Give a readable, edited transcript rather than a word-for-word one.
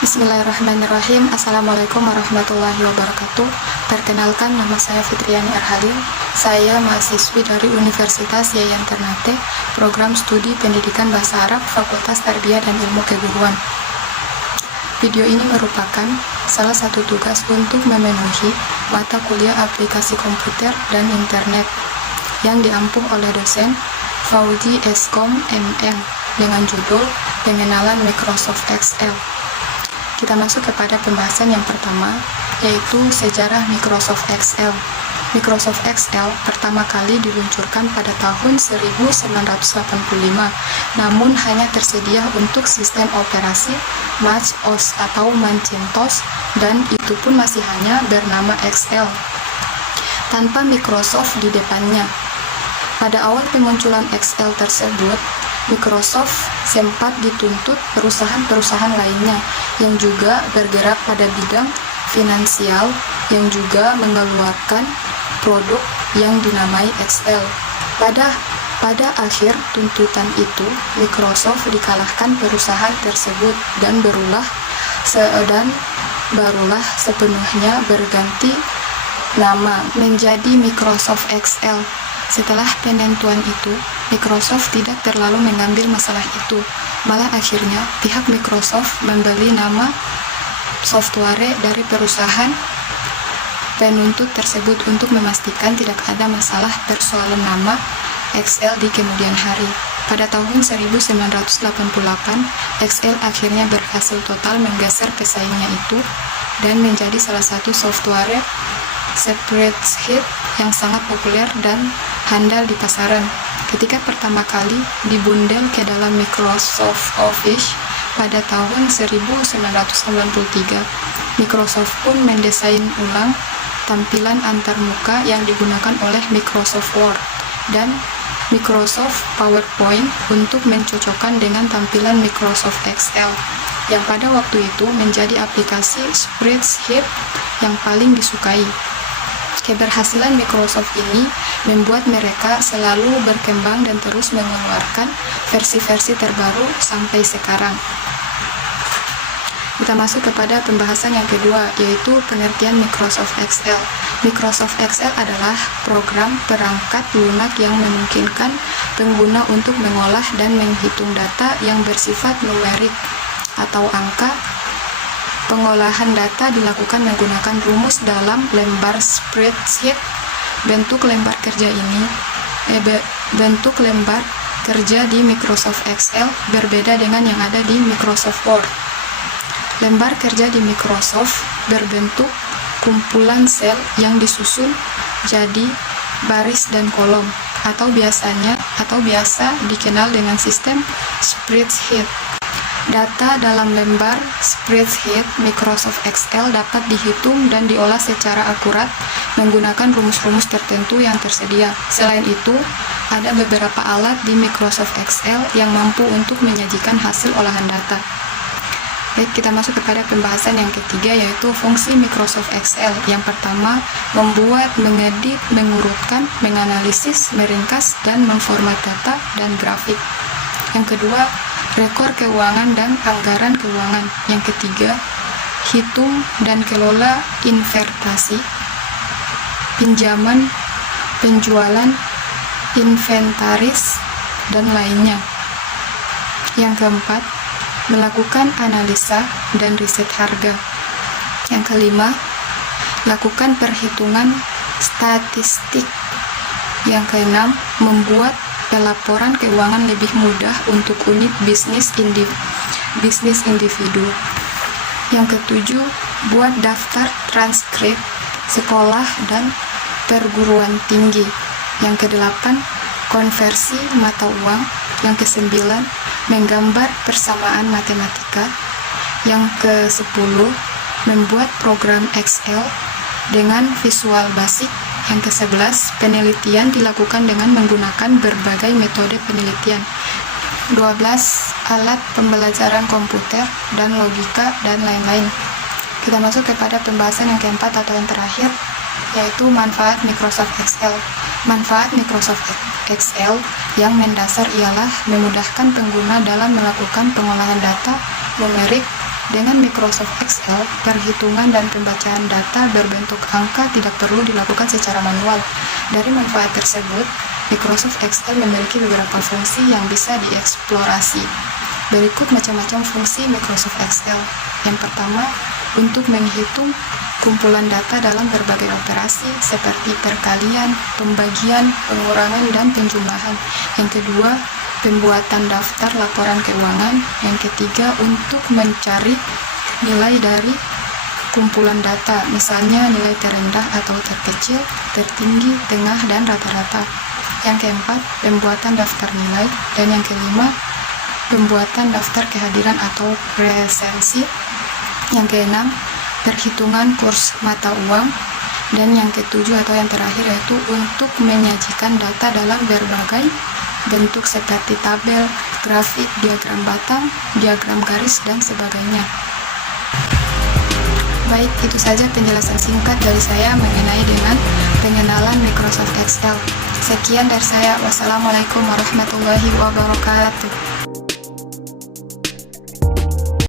Bismillahirrahmanirrahim. Assalamualaikum warahmatullahi wabarakatuh. Perkenalkan, nama saya Fitriani Arhalin. Saya mahasiswi dari Universitas Yayan Ternate, Program Studi Pendidikan Bahasa Arab, Fakultas Tarbiyah dan Ilmu Keguruan. Video ini merupakan salah satu tugas untuk memenuhi mata kuliah aplikasi komputer dan internet yang diampu oleh dosen Fauzi Eskom MM dengan judul Pengenalan Microsoft Excel. Kita masuk kepada pembahasan yang pertama, yaitu sejarah Microsoft Excel. Microsoft Excel pertama kali diluncurkan pada tahun 1985, namun hanya tersedia untuk sistem operasi Mac OS atau Macintosh, dan itu pun masih hanya bernama Excel, tanpa Microsoft di depannya. Pada awal pemunculan Excel tersebut, Microsoft sempat dituntut perusahaan-perusahaan lainnya yang juga bergerak pada bidang finansial yang juga mengeluarkan produk yang dinamai Excel. Pada akhir tuntutan itu, Microsoft dikalahkan perusahaan tersebut dan barulah sepenuhnya berganti nama menjadi Microsoft Excel. Setelah penentuan itu, Microsoft tidak terlalu mengambil masalah itu. Malah akhirnya pihak Microsoft membeli nama software dari perusahaan penuntut tersebut untuk memastikan tidak ada masalah persoalan nama Excel di kemudian hari. Pada tahun 1988, Excel akhirnya berhasil total menggeser pesaingnya itu dan menjadi salah satu software spreadsheet yang sangat populer dan handal di pasaran. Ketika pertama kali dibundel ke dalam Microsoft Office pada tahun 1993, Microsoft pun mendesain ulang tampilan antarmuka yang digunakan oleh Microsoft Word dan Microsoft PowerPoint untuk mencocokkan dengan tampilan Microsoft Excel, yang pada waktu itu menjadi aplikasi spreadsheet yang paling disukai. Keberhasilan Microsoft ini membuat mereka selalu berkembang dan terus mengeluarkan versi-versi terbaru sampai sekarang. Kita masuk kepada pembahasan yang kedua, yaitu pengertian Microsoft Excel. Microsoft Excel adalah program perangkat lunak yang memungkinkan pengguna untuk mengolah dan menghitung data yang bersifat numerik atau angka. Pengolahan data dilakukan menggunakan rumus dalam lembar spreadsheet. Bentuk lembar kerja di Microsoft Excel berbeda dengan yang ada di Microsoft Word. Lembar kerja di Microsoft berbentuk kumpulan sel yang disusun jadi baris dan kolom, atau biasa dikenal dengan sistem spreadsheet. Data dalam lembar spreadsheet Microsoft Excel dapat dihitung dan diolah secara akurat menggunakan rumus-rumus tertentu yang tersedia. Selain itu, ada beberapa alat di Microsoft Excel yang mampu untuk menyajikan hasil olahan data. Baik, kita masuk kepada pembahasan yang ketiga, yaitu fungsi Microsoft Excel. Yang pertama, membuat, mengedit, mengurutkan, menganalisis, meringkas, dan memformat data dan grafik. Yang kedua, rekor keuangan dan anggaran keuangan. Yang ketiga, hitung dan kelola inventaris, pinjaman, penjualan, inventaris, dan lainnya. Yang keempat, melakukan analisa dan riset harga. Yang kelima, lakukan perhitungan statistik. Yang keenam, membuat pelaporan keuangan lebih mudah untuk unit bisnis individu. Yang ketujuh, buat daftar transkrip sekolah dan perguruan tinggi. Yang kedelapan, konversi mata uang. Yang kesembilan, menggambar persamaan matematika. Yang ke-10, membuat program Excel dengan visual basic. Yang ke-11, penelitian dilakukan dengan menggunakan berbagai metode penelitian. 12, alat pembelajaran komputer dan logika dan lain-lain. Kita masuk kepada pembahasan yang keempat atau yang terakhir, yaitu manfaat Microsoft Excel. Manfaat Microsoft Excel yang mendasar ialah memudahkan pengguna dalam melakukan pengolahan data numerik Dengan Microsoft Excel, perhitungan dan pembacaan data berbentuk angka tidak perlu dilakukan secara manual. Dari manfaat tersebut, Microsoft Excel memiliki beberapa fungsi yang bisa dieksplorasi. Berikut macam-macam fungsi Microsoft Excel. Yang pertama, untuk menghitung kumpulan data dalam berbagai operasi seperti perkalian, pembagian, pengurangan, dan penjumlahan. Yang kedua, pembuatan daftar laporan keuangan. Yang ketiga, untuk mencari nilai dari kumpulan data, misalnya nilai terendah atau terkecil, tertinggi, tengah, dan rata-rata. Yang keempat, pembuatan daftar nilai. Dan yang kelima, pembuatan daftar kehadiran atau presensi. Yang keenam, perhitungan kurs mata uang. Dan yang ketujuh atau yang terakhir yaitu untuk menyajikan data dalam berbagai bentuk seperti tabel, grafik, diagram batang, diagram garis, dan sebagainya. Baik, itu saja penjelasan singkat dari saya mengenai dengan pengenalan Microsoft Excel. Sekian dari saya. Wassalamualaikum warahmatullahi wabarakatuh.